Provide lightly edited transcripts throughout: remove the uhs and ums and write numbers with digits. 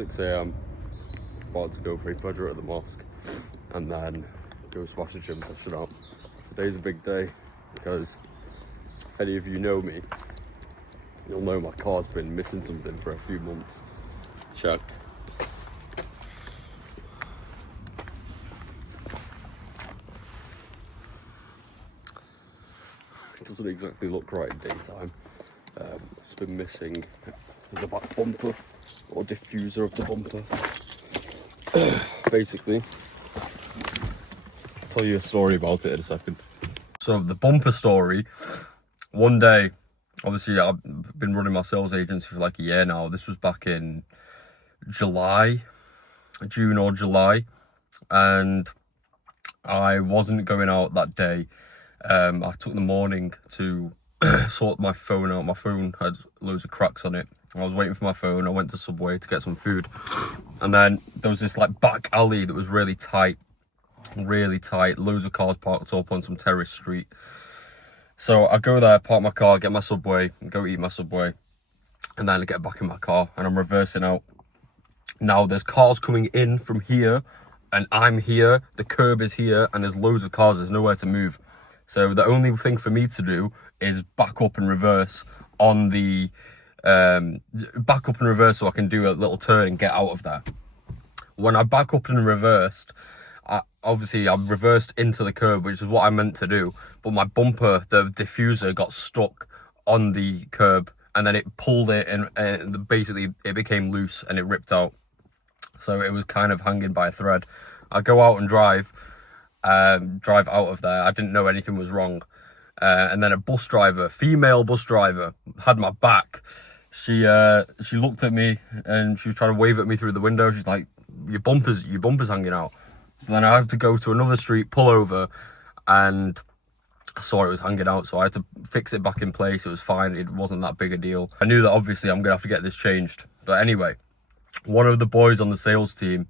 6 a.m. About to go pray Fajr at the mosque and then go smash the gym session out. Today's a big day because if any of you know me, you'll know my car's been missing something for a few months. Check. It doesn't exactly look right in daytime. It's been missing the back bumper or diffuser of the bumper. Basically, I'll tell you a story about it in a second. So the bumper story, one day, obviously I've been running my sales agency for like a year now. This was back in June or July, and I wasn't going out that day. I took the morning to sort my phone out. My phone had loads of cracks on it. I was waiting for my phone. I went to Subway to get some food, and then there was this like back alley that was really tight, loads of cars parked up on some terrace street. So I go there, park my car, get my Subway, go eat my Subway, and then I get back in my car and I'm reversing out. Now there's cars coming in from here and I'm here, the curb is here, and there's loads of cars, there's nowhere to move. So the only thing for me to do is back up and reverse on the back up and reverse so I can do a little turn and get out of there. When I back up and reversed, I reversed into the curb, which is what I meant to do, but my bumper, the diffuser, got stuck on the curb and then it pulled it and basically it became loose and it ripped out. So it was kind of hanging by a thread. I go out and drive out of there. I didn't know anything was wrong. And then a female bus driver, had my back. She looked at me and she was trying to wave at me through the window. She's like, your bumper's hanging out. So then I had to go to another street, pull over, and I saw it was hanging out. So I had to fix it back in place. It was fine. It wasn't that big a deal. I knew that obviously I'm going to have to get this changed. But anyway, one of the boys on the sales team,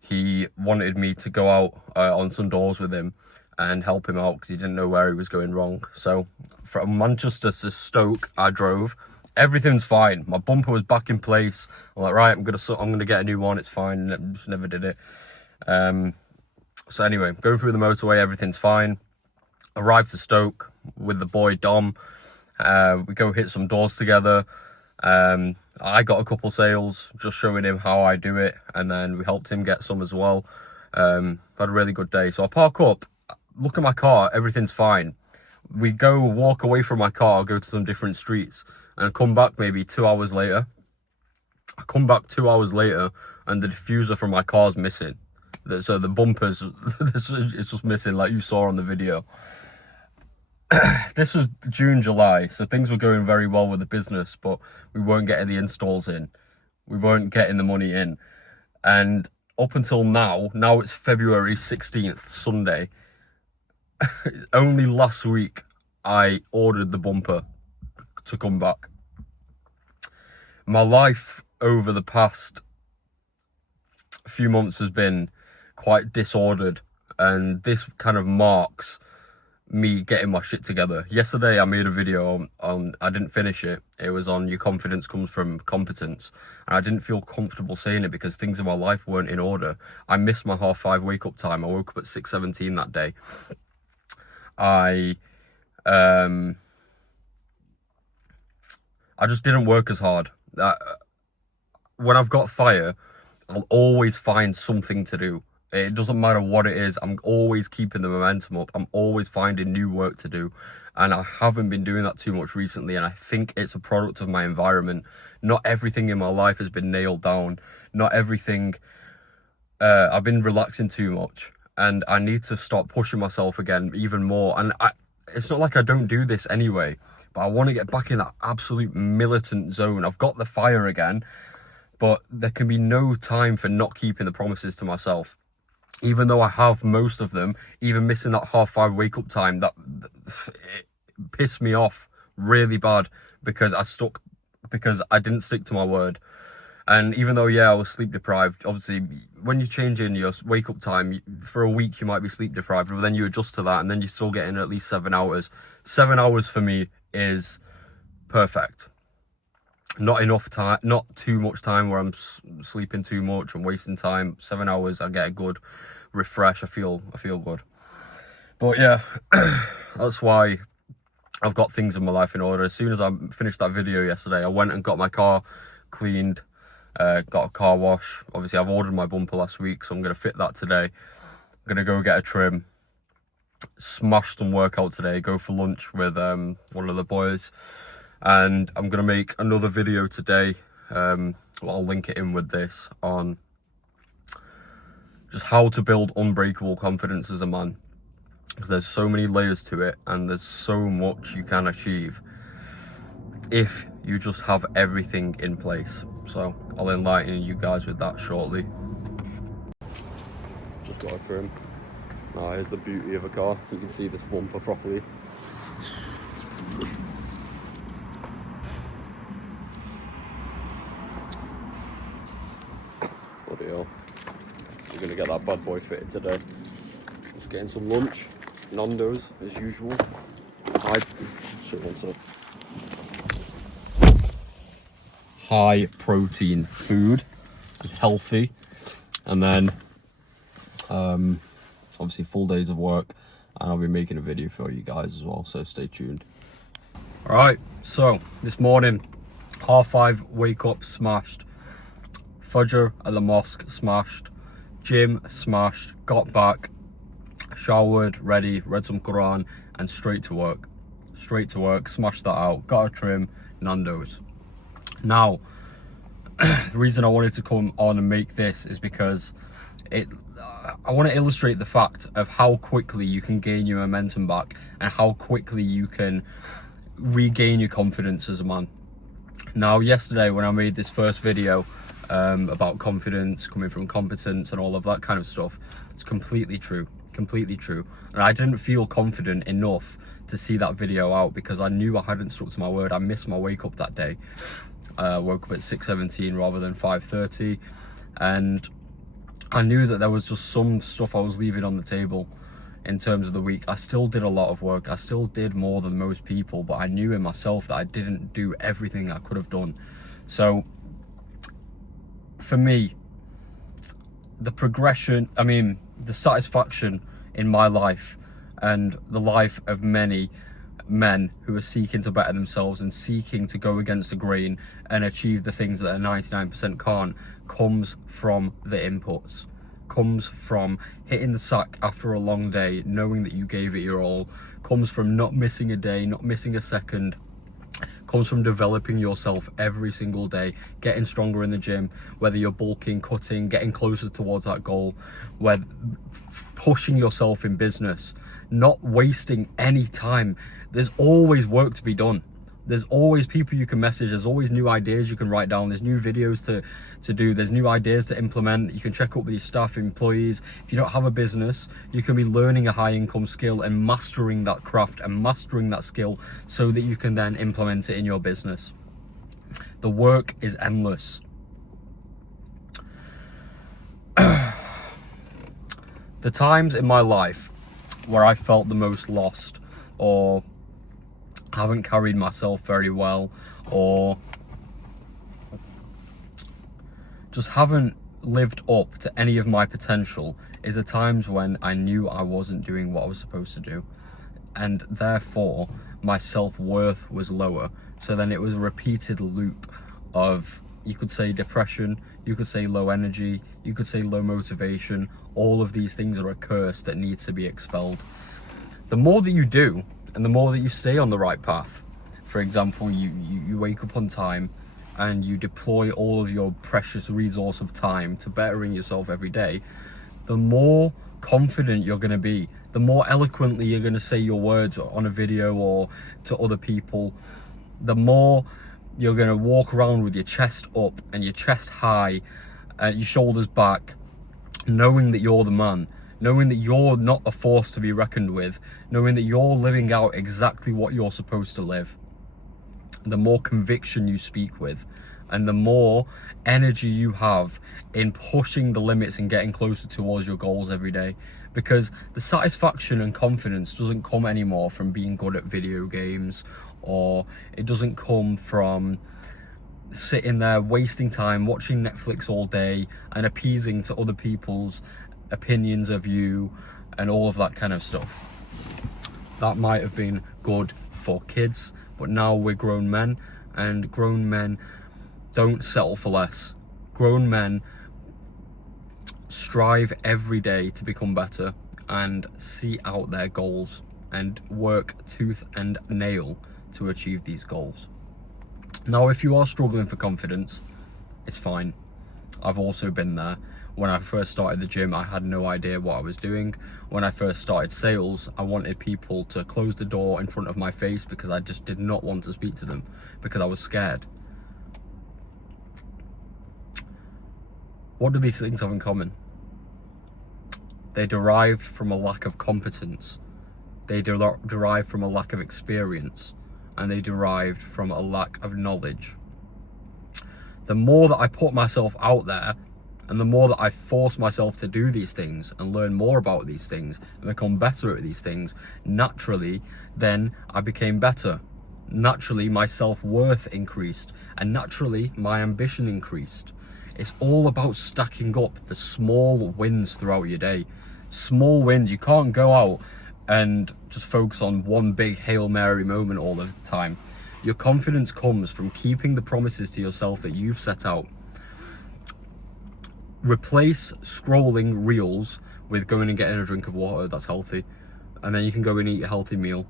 he wanted me to go out on some doors with him and help him out because he didn't know where he was going wrong. So from Manchester to Stoke, I drove. Everything's fine. My bumper was back in place. I'm like, right, I'm gonna get a new one. It's fine. I just never did it. So anyway, go through the motorway. Everything's fine. Arrive to Stoke with the boy Dom. We go hit some doors together. I got a couple sales, just showing him how I do it, and then we helped him get some as well. Had a really good day. So I park up, look at my car, everything's fine. We go walk away from my car, go to some different streets, and come back maybe 2 hours later. I come back 2 hours later, and the diffuser from my car's missing. So the bumpers, it's just missing, like you saw on the video. This was June, July, so things were going very well with the business, but we weren't getting the installs in. We weren't getting the money in. And up until now it's February 16th, Sunday. Only last week, I ordered the bumper to come back. My life over the past few months has been quite disordered, and this kind of marks me getting my shit together. Yesterday I made a video on I didn't finish it. It was on your confidence comes from competence, and I didn't feel comfortable saying it because things in my life weren't in order. I missed my 5:30 wake up time. I woke up at 6:17 that day. I just didn't work as hard. When I've got fire, I'll always find something to do. It doesn't matter what it is. I'm always keeping the momentum up. I'm always finding new work to do. And I haven't been doing that too much recently. And I think it's a product of my environment. Not everything in my life has been nailed down. Not everything... I've been relaxing too much. And I need to start pushing myself again even more. And it's not like I don't do this anyway. But I want to get back in that absolute militant zone. I've got the fire again. But there can be no time for not keeping the promises to myself. Even though I have most of them, even missing that 5:30 wake up time, it pissed me off really bad because I didn't stick to my word. And even though, I was sleep deprived, obviously when you change in your wake up time, for a week you might be sleep deprived, but then you adjust to that and then you're still getting at least 7 hours. 7 hours for me is perfect. not enough time, not too much time where I'm sleeping too much and wasting time. 7 hours, I get a good refresh. I feel good. But yeah, that's why I've got things in my life in order. As soon as I finished that video yesterday, I went and got my car cleaned, got a car wash. Obviously, I've ordered my bumper last week, so I'm going to fit that today. I'm going to go get a trim, smash some workout today, go for lunch with one of the boys. And I'm going to make another video today. I'll link it in with this on just how to build unbreakable confidence as a man. Because there's so many layers to it, and there's so much you can achieve if you just have everything in place. So I'll enlighten you guys with that shortly. Just got a trim. Now here's the beauty of a car. You can see this bumper properly. Bloody hell. We're gonna get that bad boy fitted today. Just getting some lunch. Nando's as usual. High protein food, it's healthy, and then obviously full days of work, and I'll be making a video for you guys as well, so stay tuned. All right, so this morning, 5:30, wake up, smashed. Fajr at the mosque, smashed. Gym, smashed. Got back, showered, ready, read some Quran, and straight to work. Smashed that out, got a trim, Nando's. Now, the reason I wanted to come on and make this is because I want to illustrate the fact of how quickly you can gain your momentum back and how quickly you can regain your confidence as a man. Now, yesterday when I made this first video about confidence, coming from competence and all of that kind of stuff, it's completely true. And I didn't feel confident enough to see that video out because I knew I hadn't stuck to my word. I missed my wake up that day. Woke up at 6:17 rather than 5:30, and I knew that there was just some stuff I was leaving on the table in terms of the week. I still did a lot of work. I still did more than most people, but I knew in myself that I didn't do everything I could have done. So for me, the progression, the satisfaction in my life and the life of many men who are seeking to better themselves and seeking to go against the grain and achieve the things that a 99% can't, comes from the inputs, comes from hitting the sack after a long day, knowing that you gave it your all, comes from not missing a day, not missing a second, comes from developing yourself every single day, getting stronger in the gym, whether you're bulking, cutting, getting closer towards that goal, whether pushing yourself in business, not wasting any time. There's always work to be done. There's always people you can message. There's always new ideas you can write down. There's new videos to do. There's new ideas to implement. You can check up with your staff, employees. If you don't have a business, you can be learning a high income skill and mastering that craft and mastering that skill so that you can then implement it in your business. The work is endless. The times in my life where I felt the most lost, or haven't carried myself very well, or just haven't lived up to any of my potential, is the times when I knew I wasn't doing what I was supposed to do, and therefore my self-worth was lower. So then it was a repeated loop of, you could say depression, you could say low energy, you could say low motivation. All of these things are a curse that needs to be expelled. The more that you do, and the more that you stay on the right path, for example, you wake up on time and you deploy all of your precious resource of time to bettering yourself every day, the more confident you're going to be, the more eloquently you're going to say your words on a video or to other people, the more you're going to walk around with your chest up and your chest high and your shoulders back, knowing that you're the man, knowing that you're not a force to be reckoned with, knowing that you're living out exactly what you're supposed to live. The more conviction you speak with, and the more energy you have in pushing the limits and getting closer towards your goals every day. Because the satisfaction and confidence doesn't come anymore from being good at video games, or it doesn't come from sitting there wasting time watching Netflix all day and appeasing to other people's opinions of you and all of that kind of stuff. That might have been good for kids, but now we're grown men, and grown men don't settle for less. Grown men strive every day to become better and see out their goals and work tooth and nail to achieve these goals. Now, if you are struggling for confidence, it's fine. I've also been there. When I first started the gym, I had no idea what I was doing. When I first started sales, I wanted people to close the door in front of my face because I just did not want to speak to them because I was scared. What do these things have in common? They derived from a lack of competence. They derived from a lack of experience, and they derived from a lack of knowledge. The more that I put myself out there, and the more that I force myself to do these things and learn more about these things and become better at these things, naturally, then I became better. Naturally, my self-worth increased, and naturally, my ambition increased. It's all about stacking up the small wins throughout your day. Small wins. You can't go out and just focus on one big Hail Mary moment all of the time. Your confidence comes from keeping the promises to yourself that you've set out. Replace scrolling reels with going and getting a drink of water that's healthy, and then you can go and eat a healthy meal.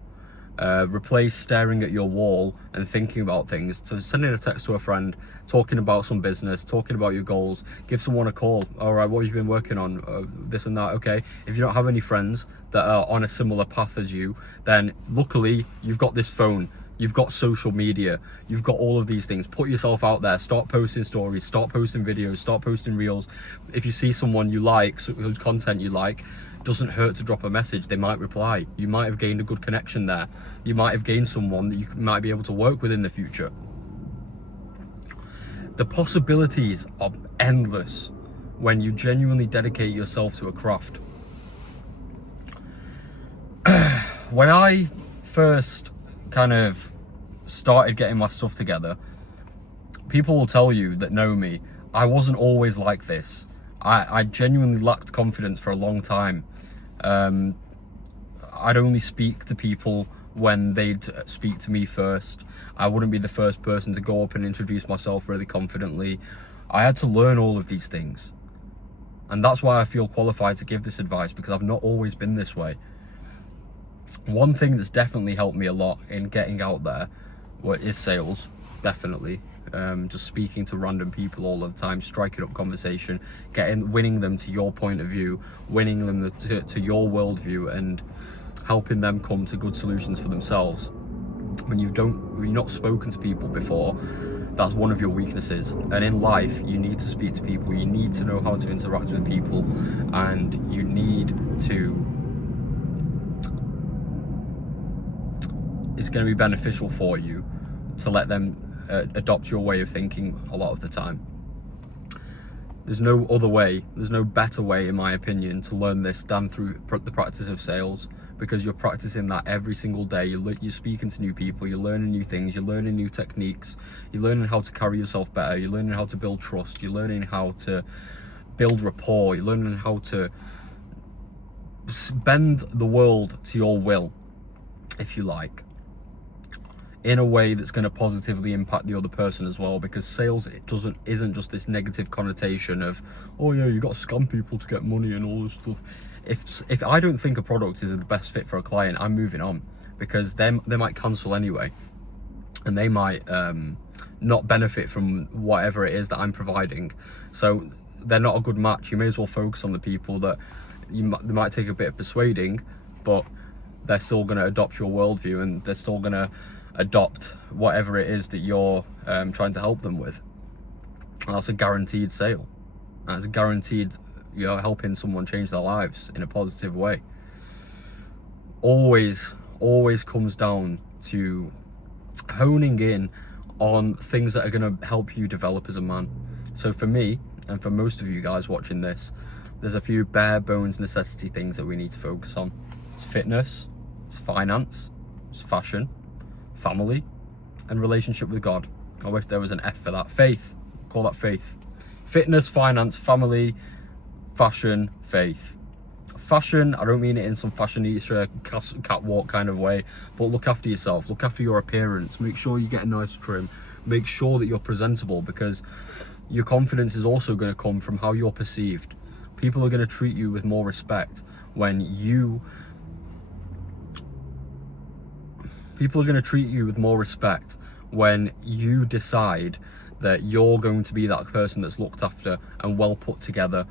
Replace staring at your wall and thinking about things. So sending a text to a friend, talking about some business, talking about your goals. Give someone a call. All right, what have you been working on? This and that. Okay. If you don't have any friends that are on a similar path as you, then luckily you've got this phone. You've got social media. You've got all of these things. Put yourself out there. Start posting stories. Start posting videos. Start posting reels. If you see someone you like, whose content you like, doesn't hurt to drop a message. They might reply. You might have gained a good connection there. You might have gained someone that you might be able to work with in the future. The possibilities are endless when you genuinely dedicate yourself to a craft. When I first kind of started getting my stuff together, people will tell you that know me, I wasn't always like this. I genuinely lacked confidence for a long time. I'd only speak to people when they'd speak to me first. I wouldn't be the first person to go up and introduce myself really confidently. I had to learn all of these things. And that's why I feel qualified to give this advice, because I've not always been this way. One thing that's definitely helped me a lot in getting out there is sales, definitely. Just speaking to random people all of the time, striking up conversation, winning them to your point of view, winning them to your worldview, and helping them come to good solutions for themselves. When you've not spoken to people before, that's one of your weaknesses. And in life, you need to speak to people. You need to know how to interact with people, and you need to. It's going to be beneficial for you to let them adopt your way of thinking a lot of the time. There's no other way, there's no better way, in my opinion, to learn this than through the practice of sales, because you're practicing that every single day. You're speaking to new people, you're learning new things, you're learning new techniques, you're learning how to carry yourself better, you're learning how to build trust, you're learning how to build rapport, you're learning how to bend the world to your will, if you like, in a way that's going to positively impact the other person as well. Because sales isn't just this negative connotation of, oh yeah, you got to scam people to get money and all this stuff. If I don't think a product is the best fit for a client, I'm moving on, because they might cancel anyway, and they might not benefit from whatever it is that I'm providing. So they're not a good match. You may as well focus on the people that they might take a bit of persuading, but they're still going to adopt your worldview, and they're still going to adopt whatever it is that you're trying to help them with. And that's a guaranteed sale. That's a guaranteed you're helping someone change their lives in a positive way. Always comes down to honing in on things that are going to help you develop as a man. So for me, and for most of you guys watching this, there's a few bare bones necessity things that we need to focus on. It's fitness, it's finance, it's fashion, family, and relationship with God. I wish there was an F for that. Faith. Call that faith. Fitness, finance, family, fashion, faith. Fashion, I don't mean it in some fashionista catwalk kind of way, but look after yourself. Look after your appearance. Make sure you get a nice trim. Make sure that you're presentable, because your confidence is also going to come from how you're perceived. People are going to treat you with more respect when you... People are going to treat you with more respect when you decide that you're going to be that person that's looked after and well put together.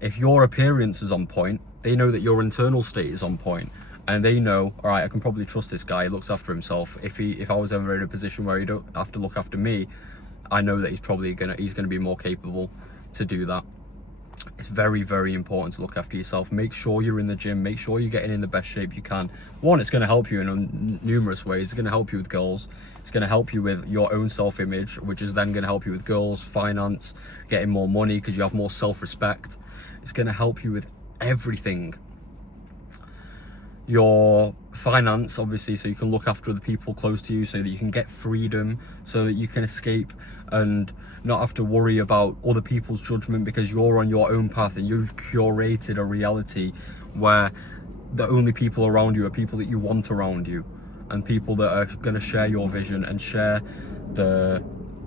If your appearance is on point, they know that your internal state is on point, and they know, all right, I can probably trust this guy. He looks after himself. If I was ever in a position where he don't have to look after me, I know that he's gonna be more capable to do that. It's very, very important to look after yourself. Make sure you're in the gym. Make sure you're getting in the best shape you can. One, it's going to help you in numerous ways. It's going to help you with goals. It's going to help you with your own self-image, which is then going to help you with goals, finance, getting more money because you have more self-respect. It's going to help you with everything. Your finance, obviously, so you can look after the people close to you, so that you can get freedom, so that you can escape and not have to worry about other people's judgment, because you're on your own path and you've curated a reality where the only people around you are people that you want around you, and people that are going to share your vision and share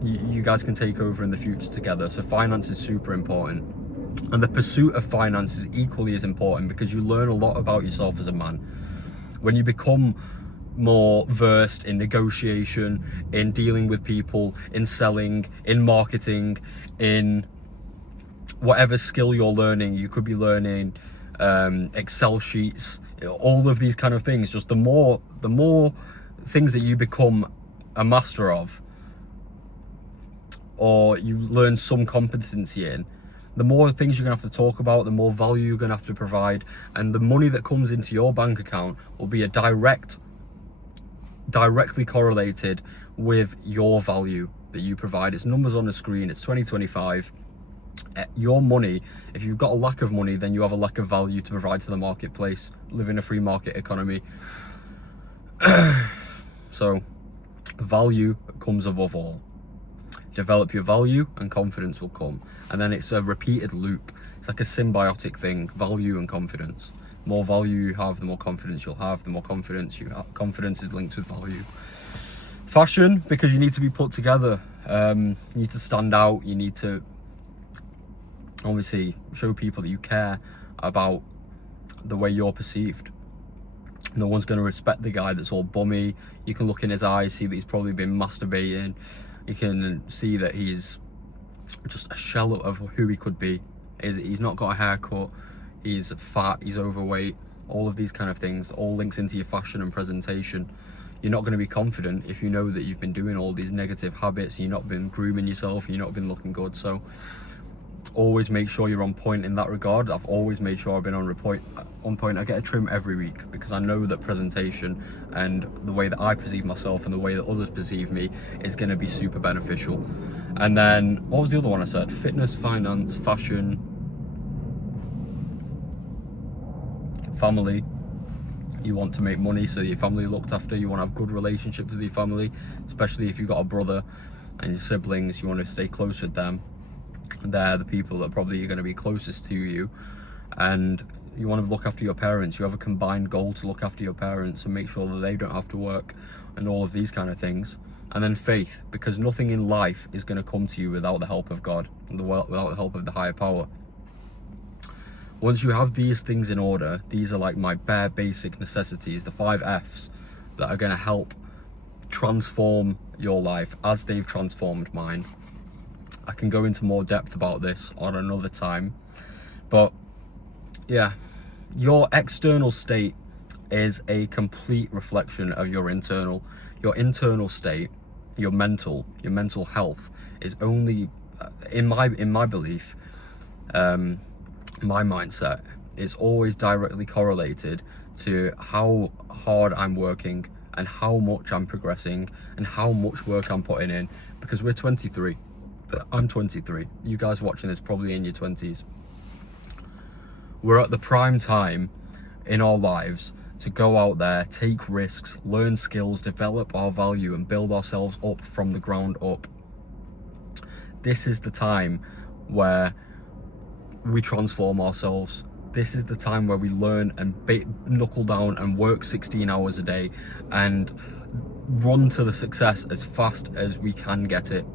you guys can take over in the future together. So finance is super important, and the pursuit of finance is equally as important, because you learn a lot about yourself as a man when you become more versed in negotiation, in dealing with people, in selling, in marketing, in whatever skill you're learning. You could be learning Excel sheets, all of these kind of things. Just the more things that you become a master of, or you learn some competency in, the more things you're going to have to talk about, the more value you're going to have to provide, and the money that comes into your bank account will be directly correlated with your value that you provide. It's numbers on the screen. It's 2025. Your money, if you've got a lack of money, then you have a lack of value to provide to the marketplace. Live in a free market economy. So value comes above all. Develop your value and confidence will come, and then it's a repeated loop. It's like a symbiotic thing, value and confidence. The more value you have, the more confidence you'll have. The more confidence you have, confidence is linked with value. Fashion, because you need to be put together. You need to stand out. You need to obviously show people that you care about the way you're perceived. No one's going to respect the guy that's all bummy. You can look in his eyes, see that he's probably been masturbating. You can see that he's just a shell of who he could be. He's not got a haircut, he's fat, he's overweight. All of these kind of things all links into your fashion and presentation. You're not going to be confident if you know that you've been doing all these negative habits, you've not been grooming yourself, you've not been looking good. So always make sure you're on point in that regard. I've always made sure I've been on point. I get a trim every week because I know that presentation and the way that I perceive myself and the way that others perceive me is going to be super beneficial. And then what was the other one I said? Fitness, finance, fashion, family. You want to make money so your family looked after. You want to have good relationships with your family, especially if you've got a brother and your siblings. You want to stay close with them. They're the people that probably are going to be closest to you, and you want to look after your parents. You have a combined goal to look after your parents and make sure that they don't have to work and all of these kind of things. And then faith, because nothing in life is going to come to you without the help of God and without the help of the higher power. Once you have these things in order, these are like my bare basic necessities, the 5 F's that are going to help transform your life as they've transformed mine. I can go into more depth about this on another time, but yeah, your external state is a complete reflection of your internal state. Your mental health is only, in my belief, my mindset is always directly correlated to how hard I'm working and how much I'm progressing and how much work I'm putting in, because we're 23. I'm 23. You guys watching this probably in your 20s. We're at the prime time in our lives to go out there, take risks, learn skills, develop our value, and build ourselves up from the ground up. This is the time where we transform ourselves. This is the time where we learn and knuckle down and work 16 hours a day and run to the success as fast as we can get it.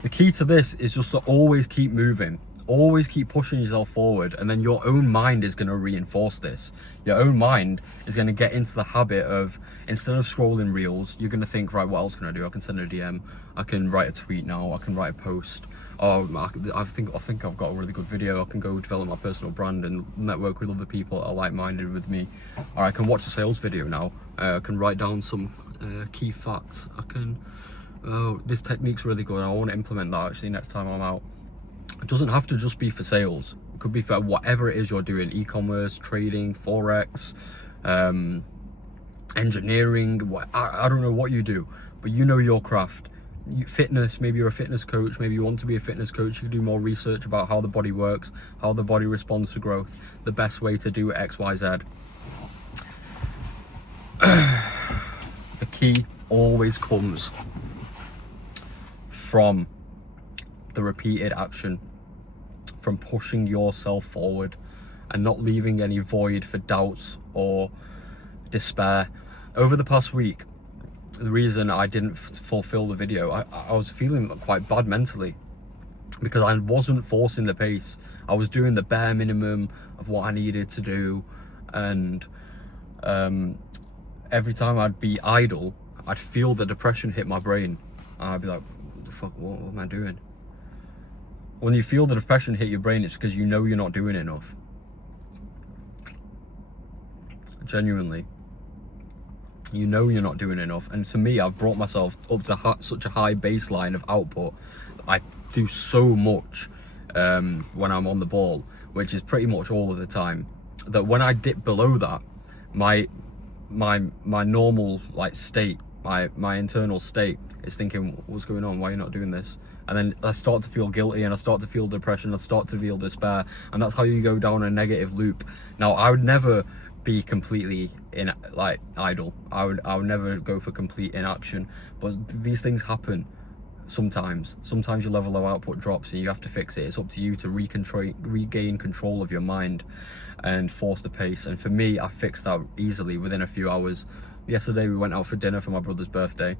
The key to this is just to always keep moving, always keep pushing yourself forward, and then your own mind is going to reinforce this. Your own mind is going to get into the habit of, instead of scrolling reels, you're going to think, right, what else can I do? I can send a DM, I can write a tweet now, I can write a post. Oh, I think I've got a really good video. I can go develop my personal brand and network with other people that are like-minded with me. Or I can watch a sales video now. I can write down some key facts. I can, oh, this technique's really good. I want to implement that actually next time I'm out. It doesn't have to just be for sales. It could be for whatever it is you're doing: e-commerce, trading, forex, engineering. I don't know what you do, but you know your craft. Fitness, maybe you're a fitness coach, maybe you want to be a fitness coach. You can do more research about how the body works, how the body responds to growth, the best way to do X, Y, Z. The key always comes from the repeated action, from pushing yourself forward and not leaving any void for doubts or despair. Over the past week, the reason I didn't fulfill the video, I was feeling quite bad mentally because I wasn't forcing the pace. I was doing the bare minimum of what I needed to do, and every time I'd be idle, I'd feel the depression hit my brain. I'd be like, what the fuck, what am I doing? When you feel the depression hit your brain, it's because you know you're not doing enough. Genuinely. You know you're not doing enough. And to me, I've brought myself up to such a high baseline of output. I do so much when I'm on the ball, which is pretty much all of the time, that when I dip below that, my normal like state, my internal state is thinking, what's going on? Why are you not doing this? And then I start to feel guilty, and I start to feel depression, I start to feel despair, and that's how you go down a negative loop. Now, I would never be completely idle. I would never go for complete inaction, but these things happen sometimes. Sometimes your level of output drops and you have to fix it. It's up to you to regain control of your mind and force the pace. And for me, I fixed that easily within a few hours. Yesterday we went out for dinner for my brother's birthday.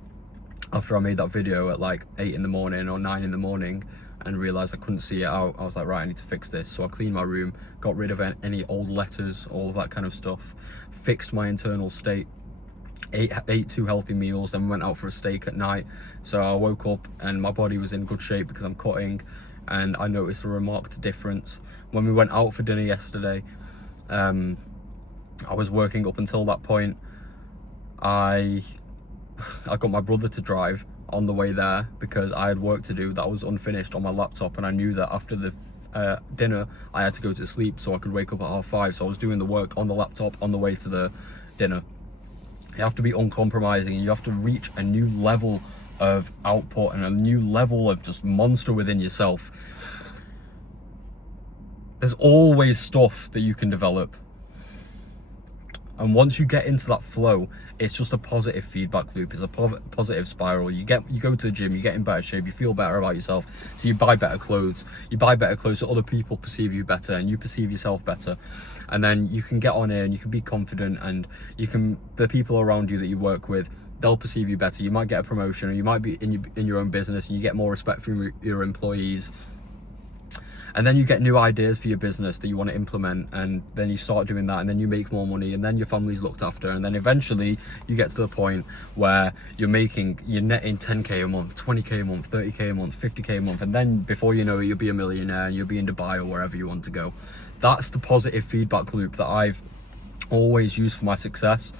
After I made that video at like 8 in the morning or 9 in the morning and realised I couldn't see it out, I was like, right, I need to fix this. So I cleaned my room, got rid of any old letters, all of that kind of stuff, fixed my internal state, ate 2 healthy meals, then went out for a steak at night. So I woke up and my body was in good shape because I'm cutting, and I noticed a remarked difference. When we went out for dinner yesterday, I was working up until that point. I got my brother to drive on the way there because I had work to do that was unfinished on my laptop, and I knew that after the dinner I had to go to sleep so I could wake up at 5:30. So I was doing the work on the laptop on the way to the dinner. You have to be uncompromising, and you have to reach a new level of output and a new level of just monster within yourself. There's always stuff that you can develop. And once you get into that flow, it's just a positive feedback loop. It's a positive spiral. You go to the gym, you get in better shape, you feel better about yourself. So you buy better clothes. You buy better clothes so other people perceive you better and you perceive yourself better. And then you can get on here and you can be confident, and the people around you that you work with, they'll perceive you better. You might get a promotion, or you might be in your own business and you get more respect from your employees. And then you get new ideas for your business that you want to implement, and then you start doing that, and then you make more money, and then your family's looked after, and then eventually you get to the point where you're netting 10k a month, 20k a month, 30k a month, 50k a month, and then before you know it, you'll be a millionaire and you'll be in Dubai or wherever you want to go. That's the positive feedback loop that I've always used for my success,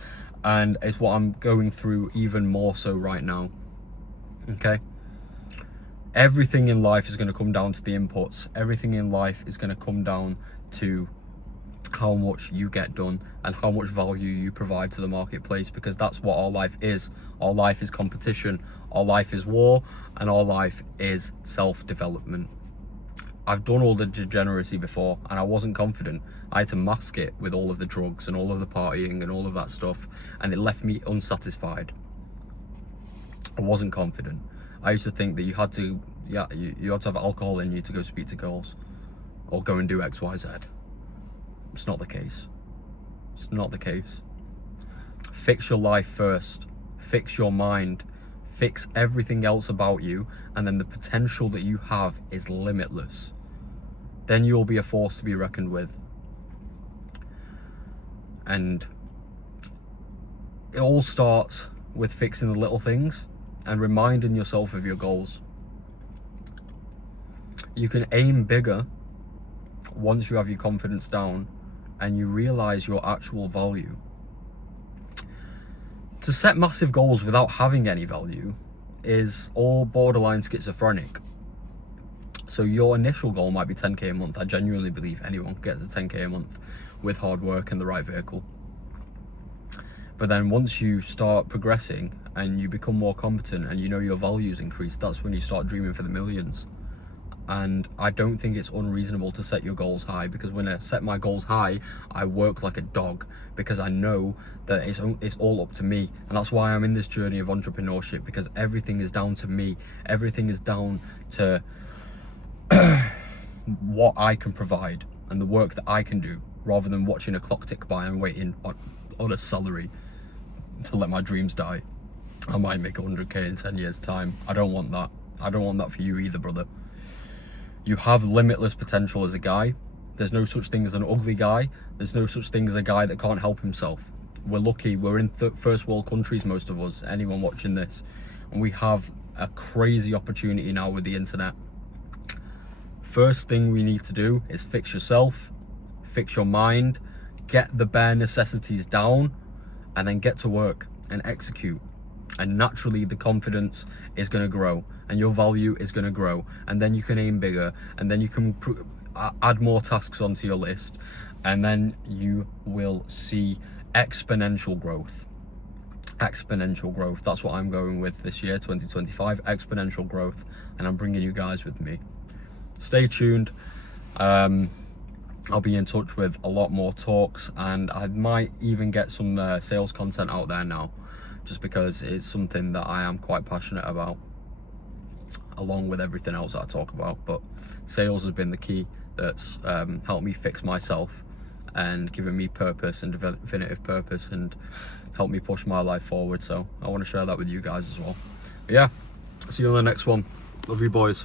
and it's what I'm going through even more so right now. Okay? Everything in life is going to come down to the inputs. Everything in life is going to come down to how much you get done and how much value you provide to the marketplace, because that's what our life is. Our life is competition, our life is war, and our life is self-development. I've done all the degeneracy before and I wasn't confident. I had to mask it with all of the drugs and all of the partying and all of that stuff, and it left me unsatisfied. I wasn't confident. I used to think that you had to have alcohol in you to go speak to girls or go and do X, Y, Z. It's not the case. It's not the case. Fix your life first. Fix your mind. Fix everything else about you, and then the potential that you have is limitless. Then you'll be a force to be reckoned with. And it all starts with fixing the little things and reminding yourself of your goals. You can aim bigger once you have your confidence down and you realize your actual value. To set massive goals without having any value is all borderline schizophrenic. So your initial goal might be 10k a month. I genuinely believe anyone gets a 10k a month with hard work and the right vehicle. But then once you start progressing and you become more competent and you know your values increase, that's when you start dreaming for the millions. And I don't think it's unreasonable to set your goals high, because when I set my goals high, I work like a dog, because I know that it's all up to me. And that's why I'm in this journey of entrepreneurship, because everything is down to me. Everything is down to what I can provide and the work that I can do, rather than watching a clock tick by and waiting on a salary to let my dreams die. I might make 100k in 10 years time. I don't want that. I don't want that for you either, brother. You have limitless potential as a guy. There's no such thing as an ugly guy. There's no such thing as a guy that can't help himself. We're lucky. We're in first world countries, most of us, anyone watching this. And we have a crazy opportunity now with the internet. First thing we need to do is fix yourself, fix your mind, get the bare necessities down, and then get to work and execute. And naturally the confidence is going to grow and your value is going to grow, and then you can aim bigger, and then you can add more tasks onto your list, and then you will see exponential growth. Exponential growth. That's what I'm going with this year, 2025. Exponential growth, and I'm bringing you guys with me. Stay tuned. I'll be in touch with a lot more talks, and I might even get some sales content out there now, just because it's something that I am quite passionate about, along with everything else that I talk about. But sales has been the key that's helped me fix myself and given me purpose and definitive purpose, and helped me push my life forward. So I want to share that with you guys as well. But yeah, see you on the next one. Love you, boys.